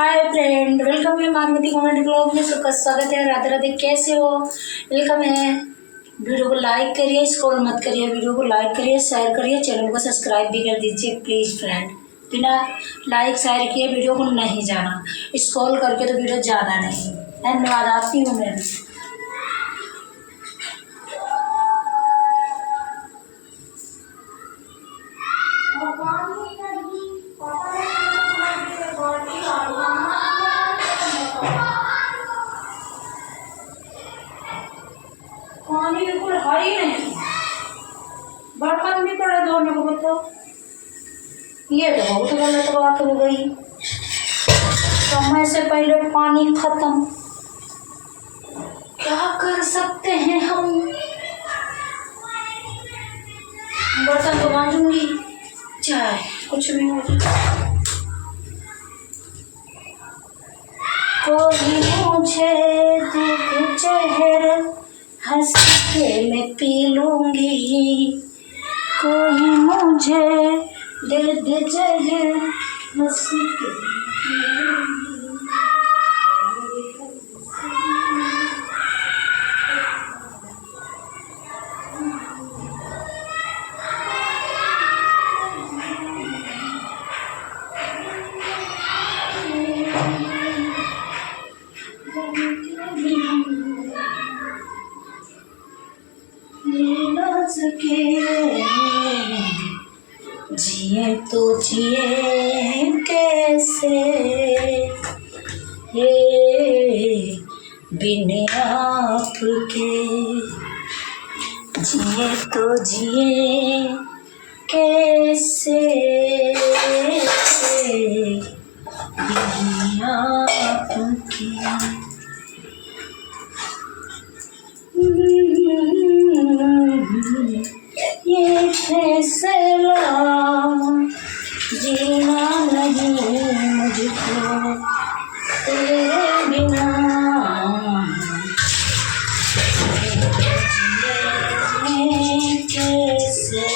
Hi friend, welcome है Manvati comedy blog में। सबका स्वागत है। राधे राधे, कैसे हो? वेलकम है। वीडियो को लाइक करिए, स्क्रॉल मत करिए, वीडियो को लाइक करिए, शेयर करिए, चैनल को सब्सक्राइब भी कर दीजिए प्लीज़ फ्रेंड। बिना लाइक शेयर किए वीडियो को नहीं जाना, स्क्रॉल करके तो वीडियो जाना नहीं। धन्यवाद, आती हूँ मैं। पानी बिल्कुल है ही नहीं, बर्तन भी पड़े धोने को। बताओ, ये तो बहुत गलत बात हो गई। समय से पहले पानी खत्म, क्या कर सकते हैं हम। बर्तन तो मांजूंगी, चाहे कुछ भी हो। कोई मुझे देख जहर, हंस के मैं पी लूंगी। कोई मुझे दे दे जहर, हंस के पी लूंगी। जिए तो जिए कैसे, ये बिन आपके। जिए तो जिए कैसे, बिन आपके। ये फैसला जीना नहीं मुझको तेरे बिना। जिए कैसे,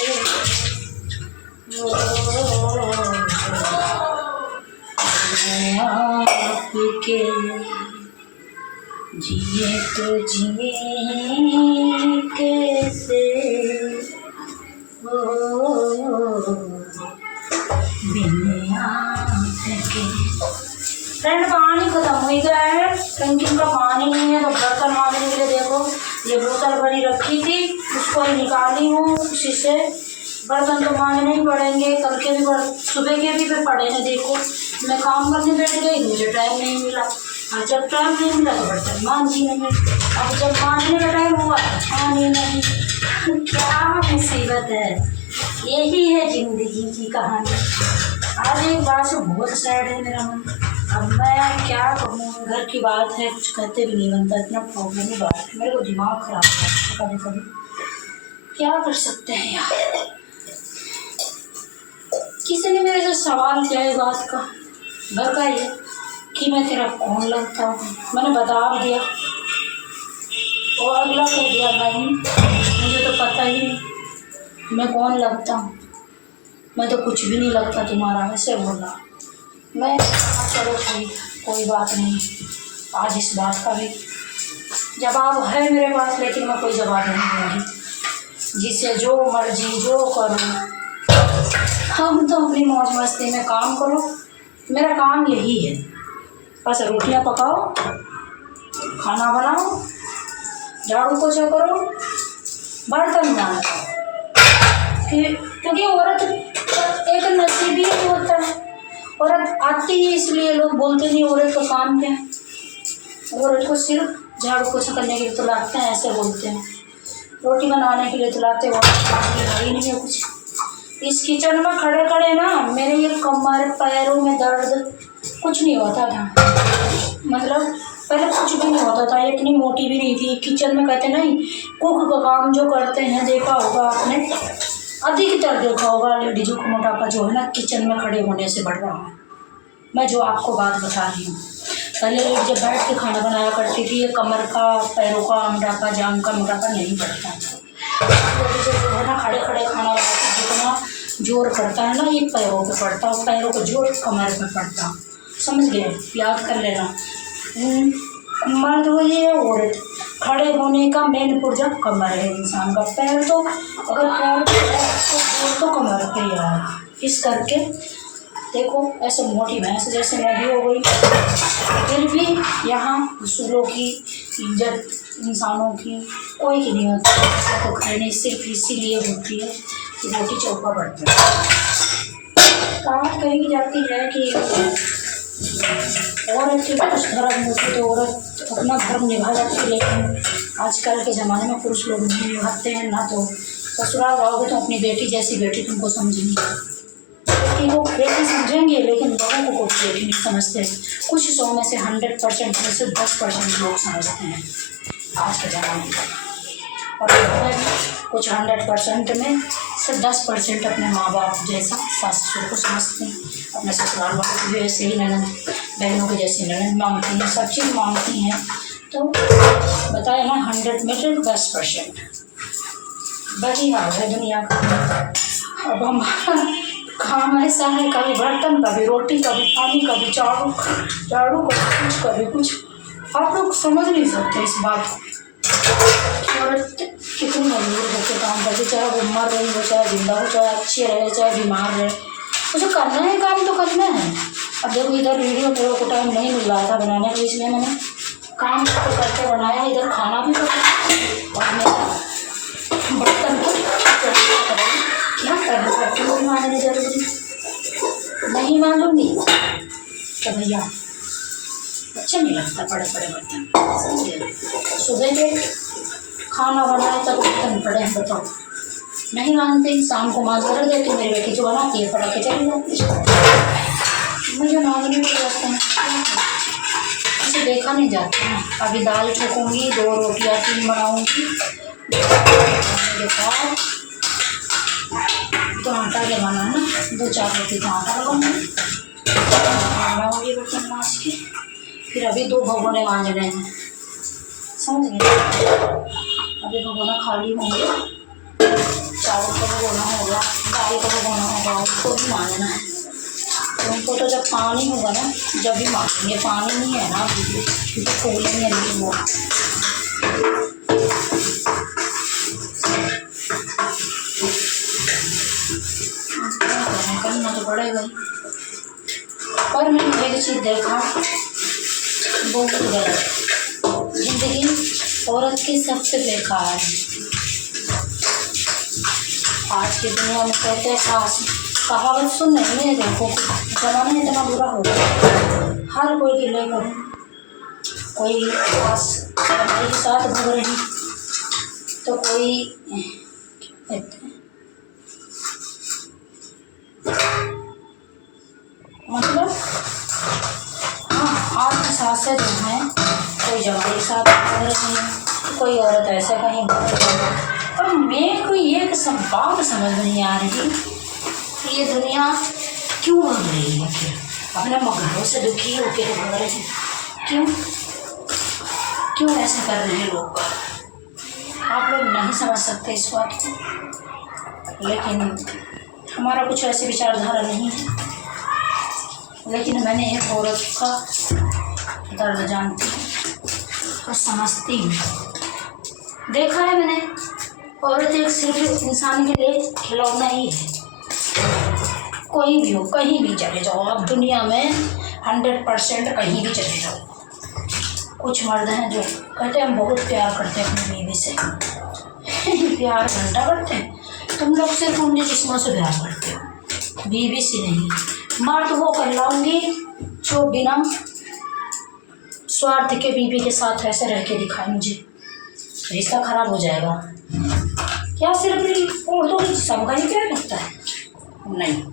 आपके। जिए तो जिए कैसे, फ्रेंड पानी खत्म हो गया है, टंकी का पानी नहीं है। तो बर्तन मांजने के लिए देखो, ये बोतल भरी रखी थी, उसको ही निकाली हूँ उसी से। बर्तन तो मांजने ही पड़ेंगे, कल के भी सुबह के भी पड़े हैं। देखो, मैं काम करने बैठ गई, मुझे टाइम नहीं मिला, और जब टाइम नहीं मिला तो बर्तन मांझी नहीं। अब जब मांजने का टाइम हुआ तो पानी नहीं। क्या मुसीबत है, यही है जिंदगी की कहानी। आज एक बात से बहुत सैड है मेरा मन। अब मैं क्या कहूँ, घर की बात है, कुछ कहते भी नहीं बनता, इतना प्रॉब्लम की बात है। मेरे को दिमाग खराब है कभी कभी। क्या कर सकते हैं यार। किसी ने मेरे से सवाल किया है बात का, घर का ही, कि मैं तेरा कौन लगता हूँ। मैंने बता दिया, और अगला कह दिया नहीं, मुझे तो पता ही नहीं मैं कौन लगता हूँ। मैं तो कुछ भी नहीं लगता तुम्हारा, वैसे बोला मैं। चलो ठीक, कोई बात नहीं। आज इस बात का भी जवाब है मेरे पास, लेकिन मैं कोई जवाब नहीं दूँगी। जिसे जो मर्जी जो करूँ, हम तो अपनी मौज मस्ती में काम करो। मेरा काम यही है, बस रोटियां पकाओ, खाना बनाओ, झाड़ू पोछा करो, बर्तन मांजो। क्योंकि औरत एक नसीब ही होता है। औरत आती है इसलिए लोग बोलते नहीं औरत का काम क्या है। औरत को सिर्फ झाड़ू पोछा करने के लिए तो लाते हैं, ऐसे बोलते हैं। रोटी बनाने के लिए तो लाते हैं, ही नहीं है कुछ। इस किचन में खड़े खड़े ना मेरे ये कमर पैरों में दर्द कुछ नहीं होता था। मतलब पहले कुछ भी नहीं होता था, इतनी मोटी भी नहीं थी। किचन में कहते नहीं, कुक का काम जो करते हैं, देखा होगा आपने, अधिकतर देखा होगा लेडीजों को मोटापा जो है ना किचन में खड़े होने से बढ़ रहा है। मैं जो आपको बात बता रही हूँ, पहले जब बैठ के खाना बनाया करती थी, ये कमर का पैरों का मोटापा, जांघ का मोटापा नहीं बढ़ता था। जो है ना खड़े खड़े खाना बनाते, जितना जोर पड़ता है ना ये पैरों पे पड़ता, और पैरों का जोर कमर पे पड़ता। समझ गए, याद कर लेना। मर्द हो या औरत, खड़े होने का मेन पुर्जा कमर है इंसान का। पैर तो अगर पैर पे है तो गोड़ तो कमर पे ही है। इस करके देखो ऐसे मोटी भैंस जैसे मोटी हो गई, फिर भी यहाँ उसूलों की इज्जत इंसानों की कोई की नहीं होती। तो खाने सिर्फ इसीलिए होती है कि रोटी चौका बढ़ती है। कहावत कही जाती है कि औरत के कुछ धर्म होते तो औरत अपना धर्म निभा जाती है, लेकिन आजकल के ज़माने में पुरुष लोग नहीं निभाते हैं। ना तो ससुराल जाओगे तो अपनी बेटी जैसी बेटी तुमको समझेंगे, कि वो बेटी समझेंगे, लेकिन बहू को कोई बेटी नहीं समझते। कुछ 100 में से 100% में से 10% लोग समझते हैं आज के ज़माने में, और कुछ 100% में से 10% अपने माँ बाप जैसा सास ससुर को समझते हैं। अपने ससुराल वालों को भी ऐसे ही ननद बहनों के जैसी ननद मांगती हैं, सब चीज़ मांगती हैं। तो बताए ना 100 में से 10% वही हाल है दुनिया का। अब हमारा काम ऐसा है, कभी बर्तन, कभी रोटी, कभी पानी, कभी झाड़ू, कभी कुछ। आप लोग समझ नहीं सकते इस बात को। औरत कितनी मजबूर होकर काम करती, चाहे वो मर रही हो, चाहे जिंदा हो, चाहे अच्छी रहे, चाहे बीमार रहे, मुझे करना है काम तो करना है। अब देखो इधर वीडियो मेरे को टाइम नहीं मिल रहा था बनाने के, इसलिए मैंने काम तो करके बनाया, इधर खाना भी पका और मेरा बर्तन को क्या करना, बर्तन को मांगने जरूरी नहीं मालूंगी तो भैया अच्छा नहीं लगता बड़े बड़े बर्तन। सुबह के खाना बनाए तब बर्तन पड़े हैं, बताओ नहीं मानते। शाम को मांझ कर देती मेरी बेटी जो बनाती है, पटा के चली जाती है, मुझे मांगने पड़ जाते हैं। ऐसे देखा नहीं जाता ना। अभी दाल ठोकूँगी, 2 रोटियाँ 3 बनाऊँगी, तो आटा लगाना है ना, 2-4 रोटी तो आटा लगाऊँगी, बर्तन मांझ के। फिर अभी 2 भगोने मांझने हैं, समझ गए। अभी भगोना खाली होंगे, चावल का भगोना होगा, दाल का भगोना होगा, उसको भी मांझना है। तो उनको तो जब पानी होगा ना जब भी मांझेंगे, पानी नहीं है ना क्योंकि फूलेंगे नहीं वो। करना तो पड़ेगा ही। पर मैंने एक चीज़ देखा बहुत गलत, जिंदगी औरत की सबसे बेकार है आज की दुनिया में। कहते हैं सास, कहावत सुन नहीं देखो जमाना इतना बुरा हो गया, हर कोई गिले करो, कोई सास हमारे साथ भग रही तो कोई कहते हैं मतलब हाँ, आज सासें जो हैं कोई जवाई साथ भग रही है, कोई औरत ऐसे कहीं भग रही है। और मेरे को ये सब बात समझ नहीं आ रही, ये दुनिया क्यों भग रही है? फिर अपने घरों से दुखी होकर भग रहे हैं, क्यों ऐसे कर रहे हैं लोग? आप लोग नहीं समझ सकते इस बात को, लेकिन हमारा कुछ ऐसी विचारधारा नहीं है। लेकिन मैंने एक औरत का दर्द जानती हूँ और समझती हूँ, देखा है मैंने। औरत एक सिर्फ इंसान के लिए खिलौना ही है। कोई भी हो, कहीं भी चले जाओ आप दुनिया में, 100% कहीं भी चले जाओ। कुछ मर्द हैं जो कहते हैं हम बहुत प्यार करते हैं अपनी बीवी से। प्यार घंटा करते हैं तुम लोग, सिर्फ उन्हें जिस्मों से प्यार करते हो, बीवी से नहीं। मर्द वो कहलाऊंगी जो बिना स्वार्थ के बीवी के साथ ऐसे रह के दिखाए, मुझे रिश्ता खराब हो जाएगा। क्या सिर्फ औरतों की सबका ही प्यार करता है? नहीं,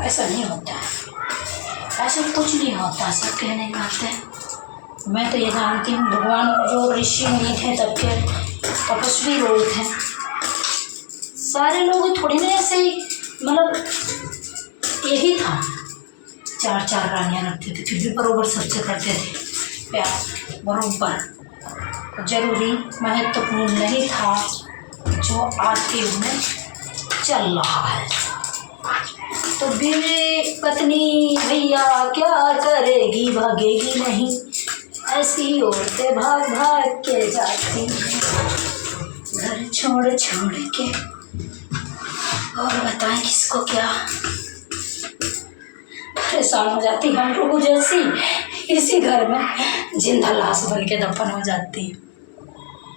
ऐसा नहीं होता है, ऐसा कुछ नहीं होता, सब कहने की बात है। मैं तो ये जानती हूँ भगवान जो ऋषि मुनि थे तब के तपस्वी लोग थे, सारे लोग थोड़ी ना ऐसे ही, मतलब यही था 4-4 रानियाँ रखते थे, फिर भी बरोबर सबसे करते थे प्यार बरोबर। जरूरी महत्वपूर्ण नहीं था जो आज के युग में चल रहा है। तो बीवी पत्नी भैया क्या करेगी, भागेगी नहीं, ऐसी औरतें भाग भाग के जाती हैं घर छोड़ छोड़ के। और बताएं किसको क्या, परेशान हो जाती हम लोगों जैसी, इसी घर में जिंदा लाश बन के दफन हो जाती है।